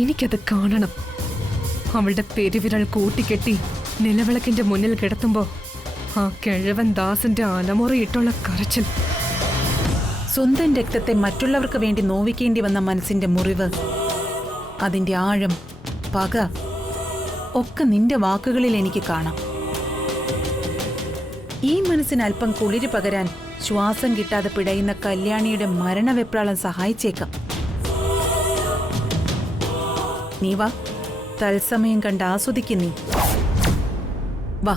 എനിക്കത് കാണണം. അവളുടെ പെരുവിരൽ കൂട്ടിക്കെട്ടി നിലവിളക്കിന്റെ മുന്നിൽ കിടത്തുമ്പോ ആ കിഴവൻ ദാസന്റെ അലമുറയിട്ടുള്ള കരച്ചിൽ. സ്വന്തം രക്തത്തെ മറ്റുള്ളവർക്ക് വേണ്ടി നോവിക്കേണ്ടി വന്ന മനസ്സിന്റെ മുറിവ്, അതിന്റെ ആഴം, പക ഒക്കെ നിന്റെ വാക്കുകളിൽ എനിക്ക് കാണാം. ഈ മനസ്സിന് അല്പം കുളിര് പകരാൻ ശ്വാസം കിട്ടാതെ പിടയുന്ന കല്യാണിയുടെ മരണവെപ്രാളം സഹായിച്ചേക്കാം. നീ വാ, തത്സമയം കണ്ട് ആസ്വദിക്കും. നീ വാ.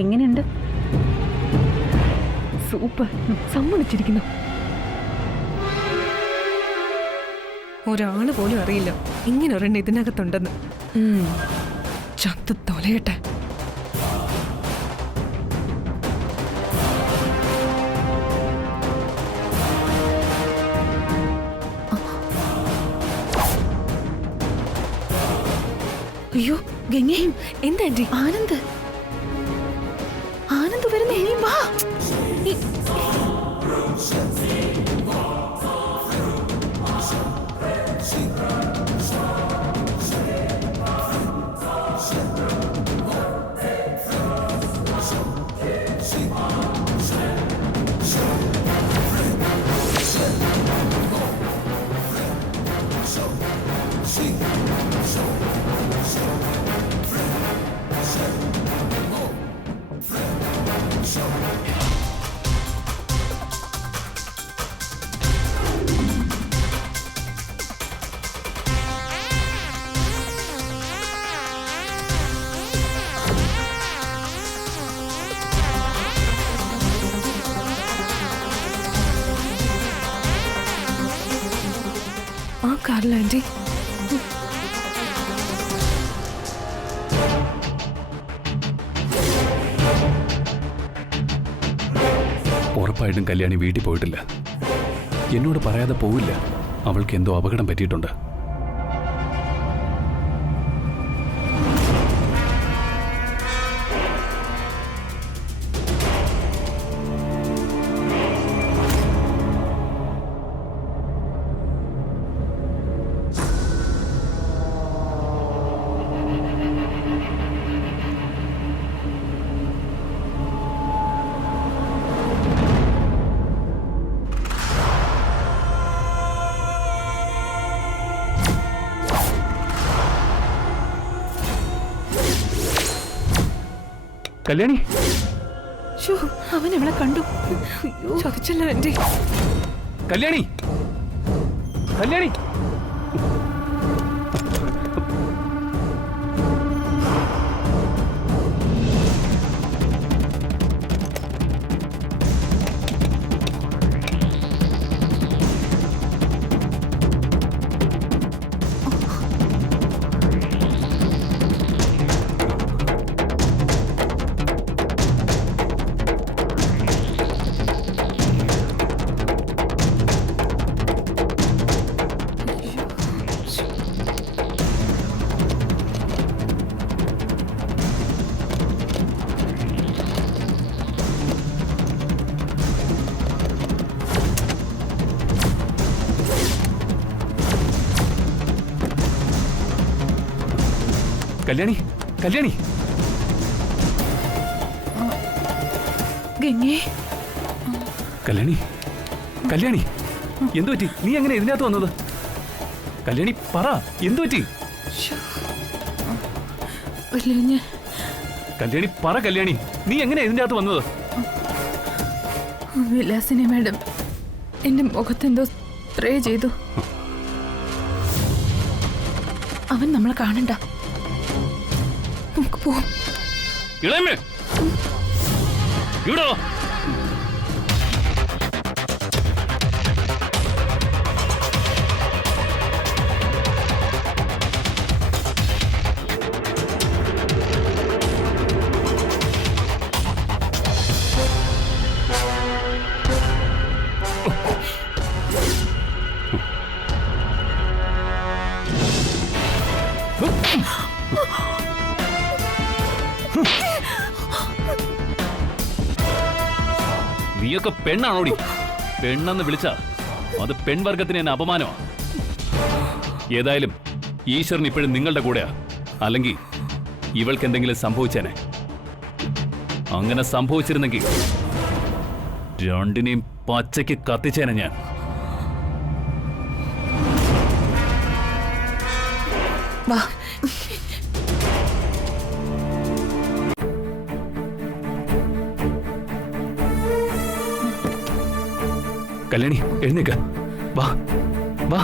എങ്ങനെയുണ്ട്? സൂപ്പർ, സമ്മതിച്ചിരിക്കുന്നു. ഒരാള് പോലും അറിയില്ല ഇങ്ങനെ ഒരെണ്ണം ഇതിനകത്തുണ്ടെന്ന്. ചത്തു തൊലയട്ടെ. അയ്യോ ഗംഗേ, എന്താ ആന്റി? ആനന്ദ് വരുന്ന. നീ വാ. ആ കാറിൽ ആന്റി. ഉറപ്പായിട്ടും കല്യാണി വീട്ടിൽ പോയിട്ടില്ല. എന്നോട് പറയാതെ പോവില്ല. അവൾക്ക് എന്തോ അപകടം പറ്റിയിട്ടുണ്ട്. കല്യാണി, അവൻ അവളെ കണ്ടു. ചതിച്ചല്ല ആന്റി. കല്യാണി, കല്യാണി. കല്യാണി, കല്യാണി. ഗംഗേ. കല്യാണി, കല്യാണി, എന്തു പറ്റി? നീ എങ്ങനെ ഇതിനകത്ത് വന്നത്? കല്യാണി പറ, എന്തു പറ്റി? കല്യാണി പറ. കല്യാണി, നീ എങ്ങനെ ഇതിന്റെ അകത്ത് വന്നത്? വിലാസിനി മാഡം എന്റെ മുഖത്തെന്തോ സ്പ്രേ ചെയ്തു. അവൻ നമ്മളെ കാണണ്ട. നമുക്ക് പോവാം. ഇളയമേ ഇവിടെ വാ. നീയൊക്കെ പെണ്ണാണോടി? പെണ്ണെന്ന് വിളിച്ച അത് പെൺവർഗത്തിന് എന്നെ അപമാനമാണ്. ഏതായാലും ഈശ്വരൻ ഇപ്പോഴും നിങ്ങളുടെ കൂടെയാ. അല്ലെങ്കിൽ ഇവൾക്ക് എന്തെങ്കിലും സംഭവിച്ചേനെ. അങ്ങനെ സംഭവിച്ചിരുന്നെങ്കിൽ രണ്ടിനെയും പച്ചയ്ക്ക് കത്തിച്ചേനെ ഞാൻ. വാ. കല്യാണി എഴുന്നേക്ക. വാ വാ.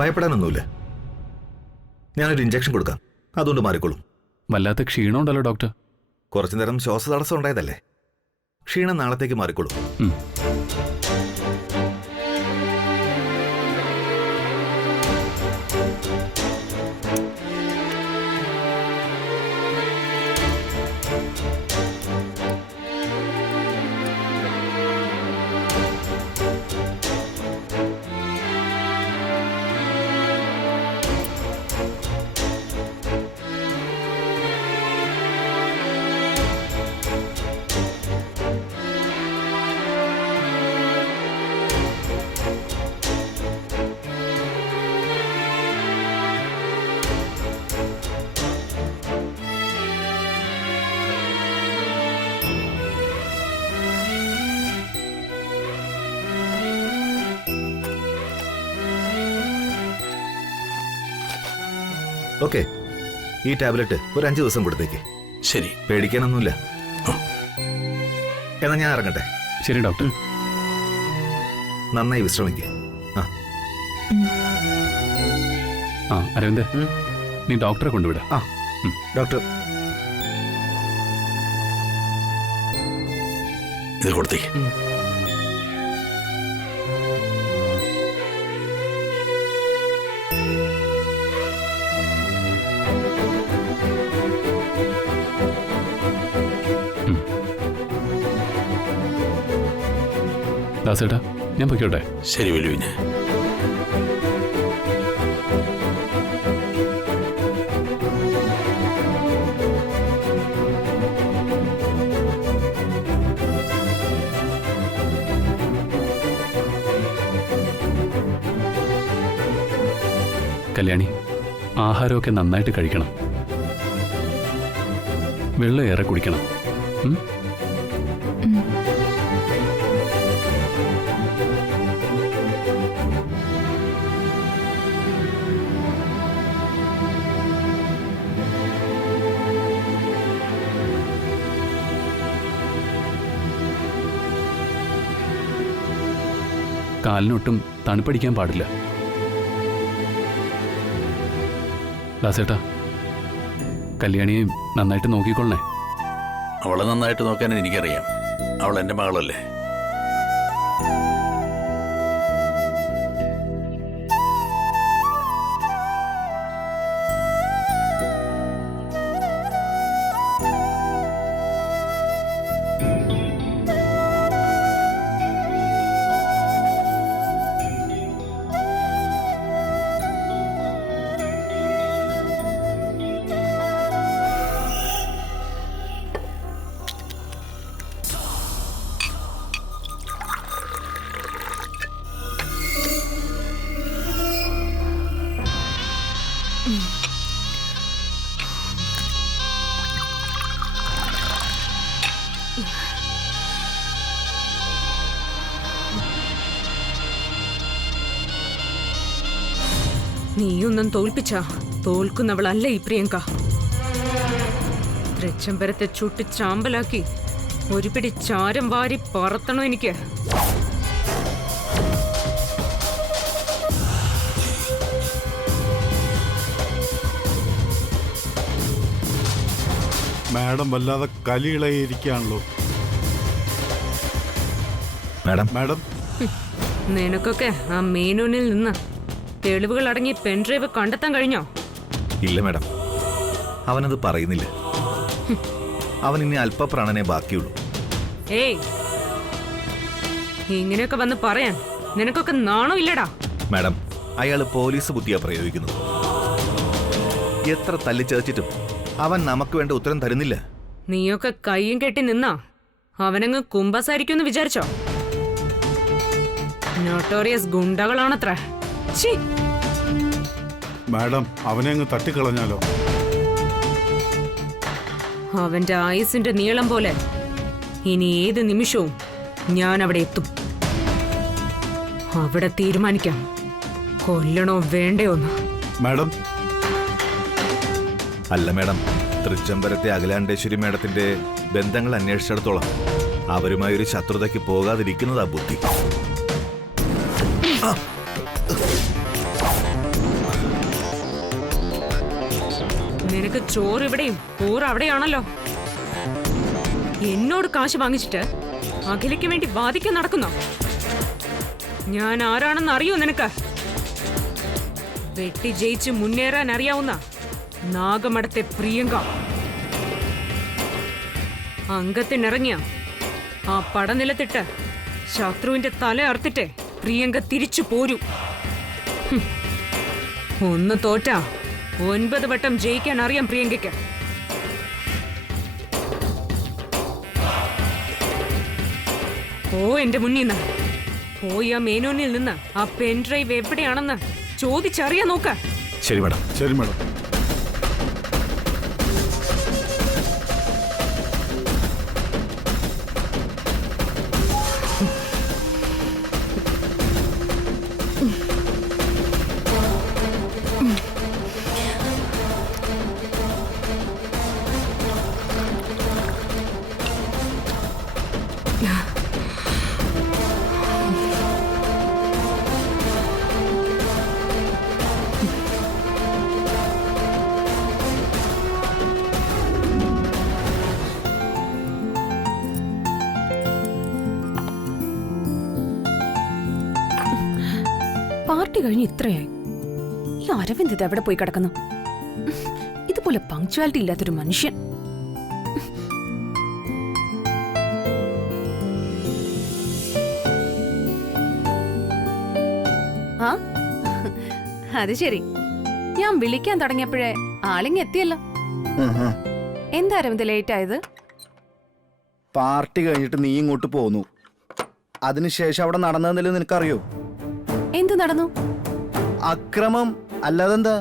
ഭയപ്പെടാനൊന്നുമില്ല. ഞാനൊരു ഇഞ്ചക്ഷൻ കൊടുക്കാം, അതുകൊണ്ട് മാറിക്കോളും. വല്ലാത്ത ക്ഷീണമുണ്ടല്ലോ ഡോക്ടർ. കുറച്ചു നേരം ശ്വാസതടസ്സം ഉണ്ടായതല്ലേ. ക്ഷീണം നാളത്തേക്ക് മാറിക്കോളും. ഓക്കെ, ഈ ടാബ്ലറ്റ് ഒരു 5 ദിവസം കൊടുത്തേക്ക്. ശരി, പേടിക്കാനൊന്നുമില്ല. എന്നാ ഞാൻ ഇറങ്ങട്ടെ. ശരി ഡോക്ടർ. നന്നായി വിശ്രമിക്കുക. ആ അരവിന്ദ്, നീ ഡോക്ടറെ കൊണ്ടുവിടാം. ഡോക്ടർ ഇത് കൊടുത്തേക്ക്. ദാസേട്ടാ, ഞാൻ പൊയ്ക്കോട്ടെ? ശരി വെലുവിന്. കല്യാണി, ആഹാരമൊക്കെ നന്നായിട്ട് കഴിക്കണം. വെള്ളം ഏറെ കുടിക്കണം. കാലിനൊട്ടും തണുപ്പടിക്കാൻ പാടില്ല. ദാസേട്ടാ, കല്യാണിയെയും നന്നായിട്ട് നോക്കിക്കൊള്ളണേ. അവളെ നന്നായിട്ട് നോക്കാൻ എനിക്കറിയാം. അവൾ എൻ്റെ മകളല്ലേ. നീയൊന്നും തോൽപ്പിച്ച തോൽക്കുന്നവളല്ല ഈ പ്രിയങ്ക. തൃച്ചംബരത്തെ ചുട്ടി ചാമ്പലാക്കി ഒരു പിടി ചാരം വാരി പറത്തണോ എനിക്ക്. മാഡം വല്ലാതെ കലിയിളയിരിക്കാണല്ലോ. മാഡം മാഡം നിനക്കൊക്കെ ആ മേനോനിൽ നിന്ന് തെളിവുകൾ അടങ്ങിയ പെൻഡ്രൈവ് കണ്ടെത്താൻ കഴിഞ്ഞോ? ഇല്ല മാഡം, അവനത് പറയുന്നില്ല. അവൻ ഇനി അല്പപ്രാണനെ ബാക്കിയുള്ളൂ. ഏയ്, ഇങ്ങനെയൊക്കെ വന്ന് പറയാൻ നിനക്കൊക്കെ നാണോ ഇല്ലടാ? മാഡം, അയാൾ പോലീസ് ബുദ്ധിയാ പ്രയോഗിക്കുന്നത്. എത്ര തല്ലിച്ചതച്ചിട്ടും അവൻ നമുക്ക് വേണ്ട ഉത്തരം തരുന്നില്ല. നീയൊക്കെ കയ്യും കെട്ടി നിന്നാ അവനങ്ങ് കുമ്പസാരിക്കുമെന്ന് വിചാരിച്ചോ? നോട്ടോറിയസ് ഗുണ്ടകളാണത്ര. ഛീ, മാഡം അവനെ അങ്ങ് തട്ടിക്കളഞ്ഞാലോ? അവന്റെ ആയുസിന്റെ നീളം പോലെ ഇനി ഏത് നിമിഷവും ഞാൻ അവിടെ എത്തും. അവിടെ തീരുമാനിക്കാം കൊല്ലണോ വേണ്ടയോന്ന്. മാഡം അല്ല മാഡം, തൃച്ചംബരത്തെ അഖിലാണ്ടേശ്വരി മാഡത്തിന്റെ ബന്ധങ്ങൾ അന്വേഷിച്ചിടത്തോളം അവരുമായി ഒരു ശത്രുതയ്ക്ക് പോകാതിരിക്കുന്നതാ ബുദ്ധി. നിനക്ക് ചോറ് ഇവിടെയും കൂറ് അവിടെയാണല്ലോ. എന്നോട് കാശ് വാങ്ങിച്ചിട്ട് അഖിലയ്ക്ക് വേണ്ടി വാദിക്കാൻ നടക്കുന്നോ? ഞാൻ ആരാണെന്ന് അറിയോ നിനക്ക്? വെട്ടി ജയിച്ച് മുന്നേറാൻ അറിയാവുന്ന നാഗമഠത്തെ പ്രിയങ്ക. അംഗത്തിനിറങ്ങിയ ആ പടനിലത്തിട്ട് ശത്രുവിന്റെ തല അറുത്തിട്ട് പ്രിയങ്ക തിരിച്ചു പോരൂ. ഒന്ന് തോറ്റാ 9 വട്ടം ജയിക്കാൻ അറിയാം പ്രിയങ്കയ്ക്ക്. ഓ എന്റെ മുന്നിൽ നിന്ന് പോയി ആ മേനോനിൽ നിന്ന് ആ പെൻഡ്രൈവ് എവിടെയാണെന്ന് ചോദിച്ചറിയാൻ നോക്ക. ശരി മാഡം. ശരി മാഡം. പാർട്ടി കഴിഞ്ഞ് ഇത്രയായി. ഈ അരവിന്ദ് ഇത് എവിടെ പോയി കിടക്കുന്നു? ഇതുപോലെ പങ്ക്ച്വാലിറ്റി ഇല്ലാത്തൊരു മനുഷ്യൻ. ആ, അത് ശരി. ഞാൻ വിളിക്കാൻ തുടങ്ങിയപ്പോഴേ ആളിങ് എത്തിയല്ലോ. എന്താ അരവിന്ദ് ലേറ്റ് ആയത്? പാർട്ടി കഴിഞ്ഞിട്ട് നീ ഇങ്ങോട്ട് പോന്നു. അതിനുശേഷം അവിടെ നടന്നതെന്നല്ലോ നിനക്കറിയോ? എന്ത് നടന്നു? അക്രമം അല്ലാതെന്താ.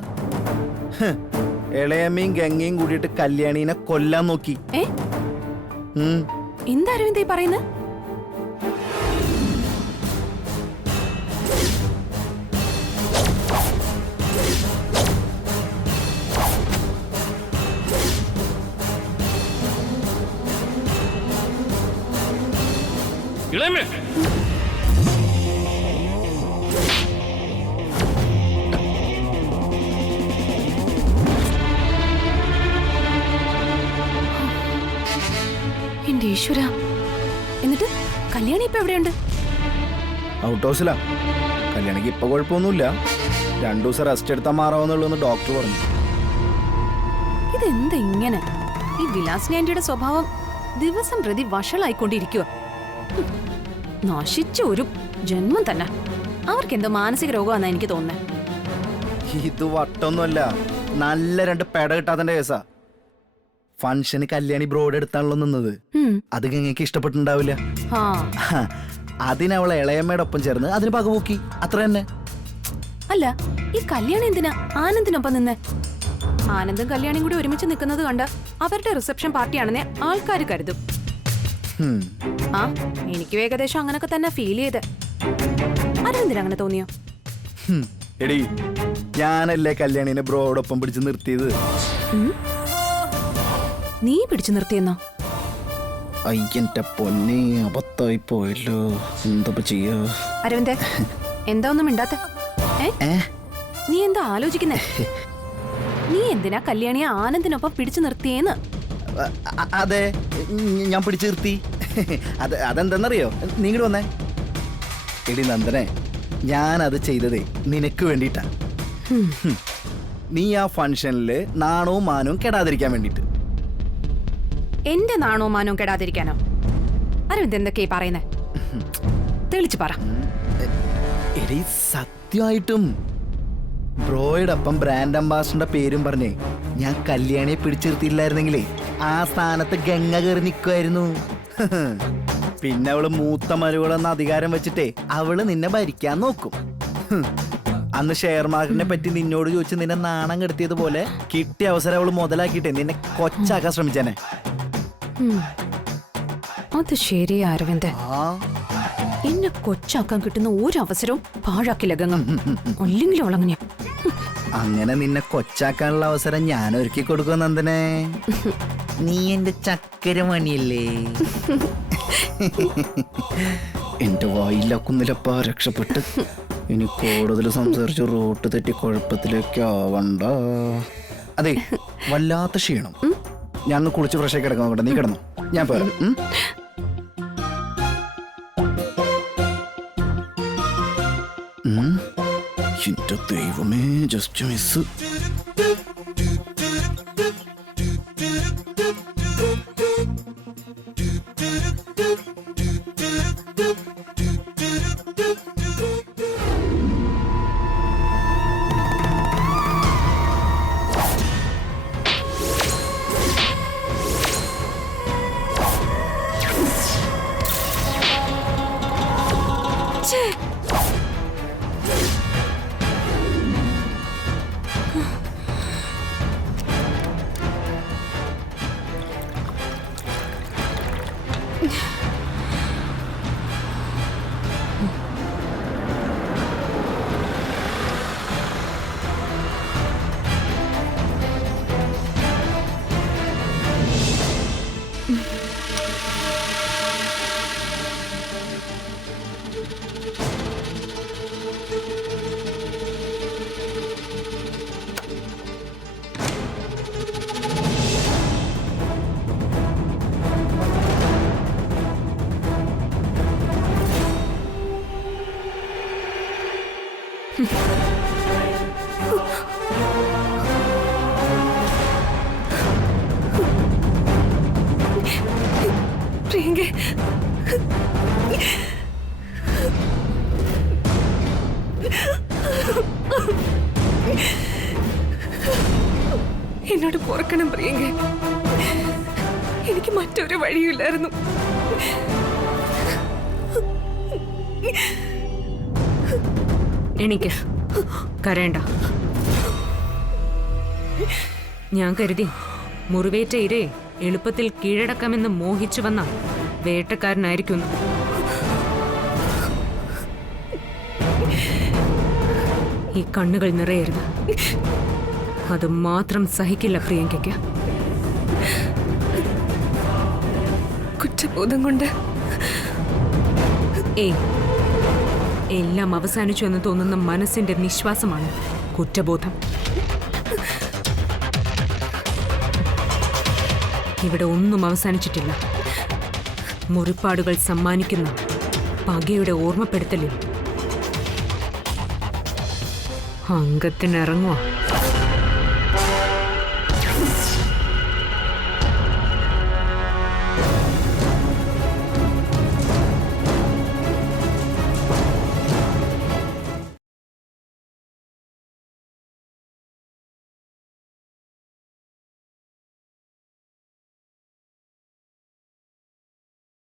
ഇളയമ്മയും ഗംഗയും കൂടിയിട്ട് കല്യാണീനെ കൊല്ലാൻ നോക്കി. എന്താ അരവിന്ദ് ഈ പറയുന്നത്? ഇളയമേ, എന്റെ ഈശ്വര, എന്നിട്ട് കല്യാണി ഇപ്പൊ എവിടെയുണ്ട്? ഔട്ട് ഹൗസിലാ. കല്യാണിക്ക് ഇപ്പൊ കുഴപ്പമൊന്നുമില്ല. 2 ദിവസം റെസ്റ്റ് എടുത്താൽ മാറാവുന്നുള്ളൂ ഡോക്ടർ പറഞ്ഞു. ഇതെന്താ ഇങ്ങനെ? ഈ വിലാസിനി ആന്റിയുടെ സ്വഭാവം ദിവസം പ്രതി വഷളായിക്കൊണ്ടിരിക്കുക. നശിച്ച ഒരു ജന്മം തന്നെ. അവർക്ക് എന്തോ മാനസിക രോഗമാണെന്നാ എനിക്ക് തോന്നുന്നത്. ഇത് വട്ടൊന്നുമല്ല, നല്ല 2 പെട കിട്ടാത്തന്റെ കേസാ. ഫംഗ്ഷന് കല്യാണി ബ്രോഡ് എടുത്താണല്ലോ നിന്നത്. അത് ഗംഗയ്ക്ക് ഇഷ്ടപ്പെട്ടുണ്ടാവില്ല. അതിനവളെ ഇളയമ്മയുടെ ഒപ്പം ചേർന്ന് അതിന് പകപോക്കി, അത്ര തന്നെ. അല്ല, ഈ കല്യാണം എന്തിനാ ആനന്ദിനൊപ്പം നിന്നേ? ആനന്ദും കല്യാണിയും കൂടി ഒരുമിച്ച് നിൽക്കുന്നത് കണ്ട് അവരുടെ റിസപ്ഷൻ പാർട്ടിയാണെന്നേ ആൾക്കാർ കരുതും. ഹും. ആ എനിക്കും ഏകദേശം അങ്ങനൊക്കെ തന്നെ ഫീൽ ചെയ്ത്. അരവിന്ദിന് അങ്ങനെ തോന്നിയോ? ഹും. എടീ ഞാനല്ലേ കല്യാണിനെ ബ്രോയോടൊപ്പം പിടിച്ച് നിർത്തിയത്. നീ പിടിച്ചു നിർത്തിയെന്നോ? അയ്യന്റെ പൊന്നെ, അബദ്ധമായി പോയല്ലോ. എന്താ ചെയ്യാ? അരവിന്ദേ, എന്താ ഒന്നും മിണ്ടാത്ത? ഏ? നീ എന്താ ആലോചിക്കുന്നേ? നീ എന്തിനാ കല്യാണിയെ ആനന്ദിനൊപ്പം പിടിച്ചു നിർത്തിയേന്ന്? അതെ, ഞാൻ പിടിച്ചു നിർത്തി. അതെന്തെന്നറിയോ? നീങ്ങട് വന്നേ. എടി നന്ദനെ, ഞാനത് ചെയ്തതേ നിനക്ക് വേണ്ടിട്ടാ. നീ ആ ഫംഗ്ഷനില് നാണവും മാനവും കെടാതിരിക്കാൻ വേണ്ടിട്ട്. എന്റെ നാണോ മാനോ കെടാതിരിക്കാനോ? അരവിന്ദ് എന്തൊക്കെയാ പറയുന്നേ? തെളിച്ചു പറ. എടി സത്യമായിട്ടും ബ്രോയുടെ ഒപ്പം ബ്രാൻഡ് അംബാസിഡറുടെ പേരും പറഞ്ഞേ ഞാൻ കല്യാണിയെ പിടിച്ചിരുത്തിയില്ലായിരുന്നെങ്കിലേ ആ സ്ഥാനത്ത് ഗംഗ കയറി നിൽക്കുമായിരുന്നു. പിന്നെ അവള് മൂത്ത മരുകളെന്ന അധികാരം വെച്ചിട്ടേ അവള് നിന്നെ ഭരിക്കാൻ നോക്കും. അന്ന് ഷെയർ മാർക്കറ്റിനെ പറ്റി നിന്നോട് ചോദിച്ച് നിന്നെ നാണം കെടുത്തിയതുപോലെ കിട്ടിയ അവസരം അവള് മുതലാക്കിയിട്ടേ നിന്നെ കൊച്ചാക്കാൻ ശ്രമിച്ചേനെ. അത് ശരിയാ അരവിന്ദ്. ആ എന്നെ കൊച്ചാക്കാൻ കിട്ടുന്ന ഒരു അവസരവും പാഴാക്കില്ല ഗംഗ. അല്ലെങ്കിലും അവളങ്ങനെയാ. അങ്ങനെ നിന്നെ കൊച്ചാക്കാനുള്ള അവസരം ഞാൻ ഒരുക്കി കൊടുക്കും നന്ദനെ. നീ എന്റെ ചക്കര മണിയല്ലേ. എന്റെ വായിലാക്കുന്നില്ലപ്പാ, രക്ഷപ്പെട്ട്. ഇനി കൂടുതൽ സംസാരിച്ച് റോട്ട് തെറ്റി കുഴപ്പത്തിലേക്ക് ആവണ്ട. അതെ, വല്ലാത്ത ക്ഷീണം. ഞാൻ കുളിച്ച് ഫ്രഷായി കിടക്കാൻ നോക്കട്ടെ. നീ കിടന്നു, ഞാൻ പോരാ. എന്റെ ദൈവമേ, ജസ്റ്റ് മിസ്. പ്രിയങ്കേ, എന്നോട് പൊറുക്കണം പ്രിയങ്കേ. എനിക്ക് മറ്റൊരു വഴിയില്ലായിരുന്നു. എനിക്ക് കരയണ്ട. ഞാൻ കരുതി മുറിവേറ്റ ഇരയെ എളുപ്പത്തിൽ കീഴടക്കാമെന്ന് മോഹിച്ചു വന്ന വേട്ടക്കാരനായിരിക്കുന്നു. ഈ കണ്ണുകൾ നിറയരുത്. അത് മാത്രം സഹിക്കില്ല പ്രിയങ്കയ്ക്ക്. കുറ്റബോധം കൊണ്ട് എല്ലാം അവസാനിച്ചു എന്ന് തോന്നുന്ന മനസ്സിന്റെ നിശ്വാസമാണ് കുറ്റബോധം. ഇവിടെ ഒന്നും അവസാനിച്ചിട്ടില്ല. മുറിപ്പാടുകൾ സമ്മാനിക്കുന്ന പകയുടെ ഓർമ്മപ്പെടുത്തലിൽ അംഗത്തിനിറങ്ങുക.